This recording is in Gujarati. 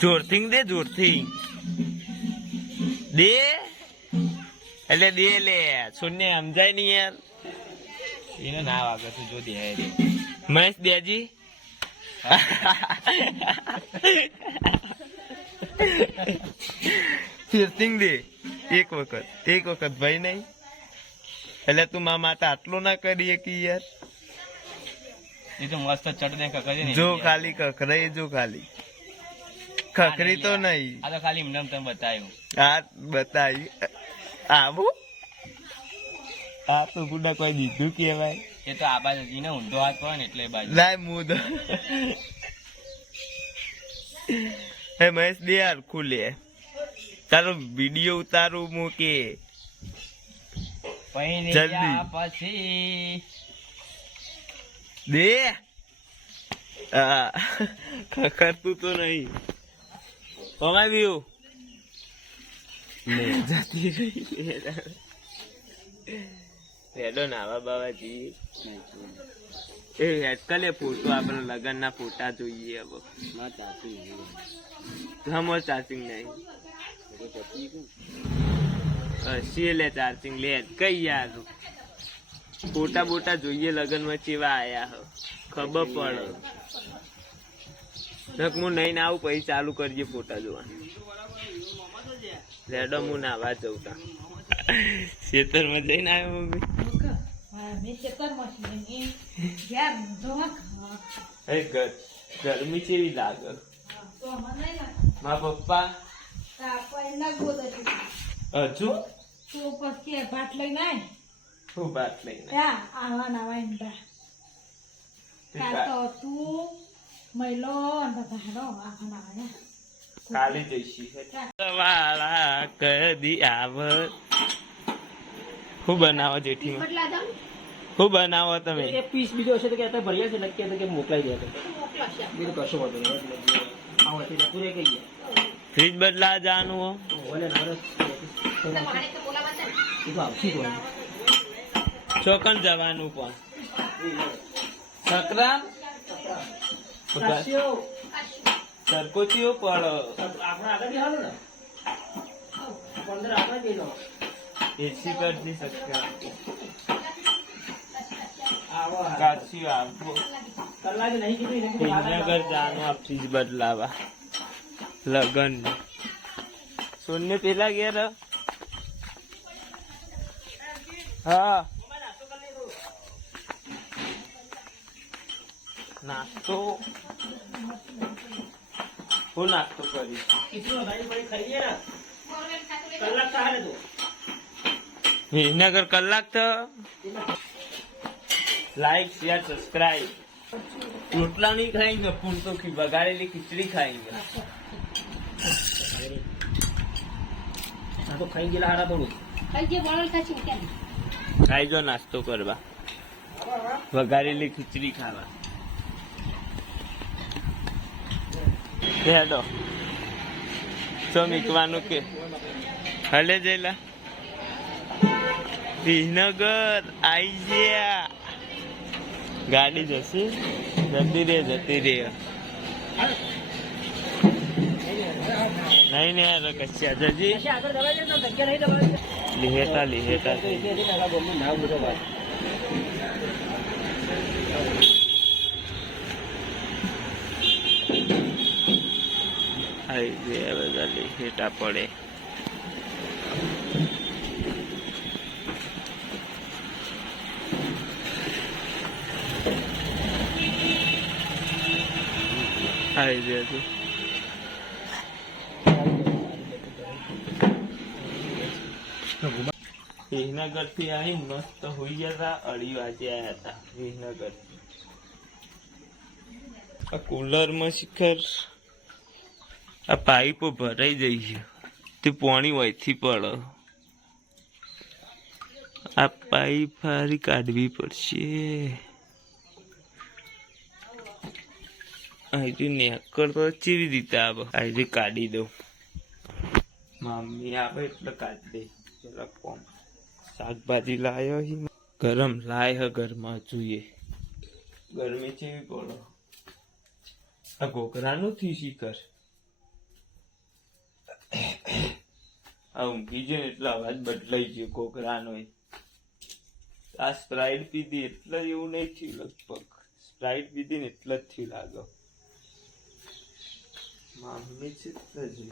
જોરથી દે જોરથી દે એટલે દે લે શૂન્ય સમજાય નઈ યાર એને ના વાગે તું જો દે મહેશ દેજી સિંગ દે એક વખત ભાઈ નહીં એટલે તું મા માતા આટલું ના કરીએ કે યાર એ તો મસ્ત ચટ દે કકરી જો ખાલી કકરાઈ જો ખાલી ખખરી તો નહીં આ તો ખાલી એમને તમે બતાવ્યું આ બતાવી આવું આ તો ગુડા કોઈ દીધું કેવાય એ તો આ બાજુ ને ઊંધો હાથ પડે ને એટલે બાજુ લાય મુદ હે મહેશ દે યાર ખુલે તારો વિડીયો ઉતારું મૂકે જલ્દી પછી દે ખખરતું તો નહીં કમાવ્યું જતી રહી રેડો નાવા બાવા જઈએ એ હેડકલે ફોટો આપણે લગન ના ફોટા જોઈએ હવે હમો ચાર્જિંગ નહીં લે ચાર્જિંગ લે કઈ યાર ફોટા બોટા જોઈએ લગન માં ચેવા આયા હો ખબર પડે હું નહીં આવું પછી ચાલુ કરજે ફોટા જોવા રેડો હું નાવા જઉં તા ખેતર માં જઈને આવ્યો ગરમી કેવી લાગે મા પપ્પા હજુ ભાત લઈને શું ભાત લઈને આવા નવા ઈંડા તું મહિલો કાલે જઈશી વાળા કદી આવ શું બનાવો જેઠી શું બનાવો તમે પીસ બીજો હશે તો કે ભર્યા છે નક્કી કે મોકલાઈ દે બીજું કશું વાંધો નહીં આવો એટલે પૂરે કઈ ગયા ફ્રીજ બદલા જવાનું હો ચોકન જવાનું પણ સકરામ સરકોચીઓ પડો આપણે આગળ હાલો ને 15 આપણે દે દો એસી કરતી સકરામ આવો કાચી આપો કલાક નહીં કીધું શ્રીનગર જવાનું આ ફ્રીજ બદલાવા લગન સોને પેલા ગયા હા નાસ્તો હું નાસ્તો કરીશ વિસનગર કલાક તો લાઈક શેર સબસ્ક્રાइब રોટલા नहीं खाएंगे फूल तो बघारेली खिचड़ी खाएंगे તો ખાઈ ગયેલા હારા થોડું ખાઈ જો નાસ્તો કરવા વઘારેલી ખીચડી ખાવા હેડો તો મીકવાનું કે હલે જઈલા વિસનગર આઈ ગયા ગાડી જશે જતી રે નહીં ને યાર કચ્યા જજી લિહેટા હાઈવે બધા લિહેટા પડે હાઈવે હતું વિસનગર થી આવી મસ્ત હોઈ ગયા હતા 2:30 વાગે આવ્યા હતા વિસનગર આ કુલર માં શિખર આ પાઇપો ભરાઈ જઈ છે તે પાણી વહીથી પડે આ પાઇપ હારી કાઢવી પડશે હજુ નેકર તો કેવી રીતે આવે હજુ કાઢી દઉં મમ્મી આવે એટલે કાઢી દે પેલા કોમ શાકભાજી લાયો ગરમ લાય ઘરમાં જોઈએ ગરમી કેવી પડે આ ઘોઘરાનું થી શિખર આ ઊંઘી છે ને એટલે અવાજ બદલાઈ ગયો કોકરાનો. આ સ્પ્રાઇટ પીધી એટલે એવું નહીં થયું, લગભગ સ્પ્રાઇટ પીધી ને એટલે જ થયું લાગે. મમ્મી છે એટલે જ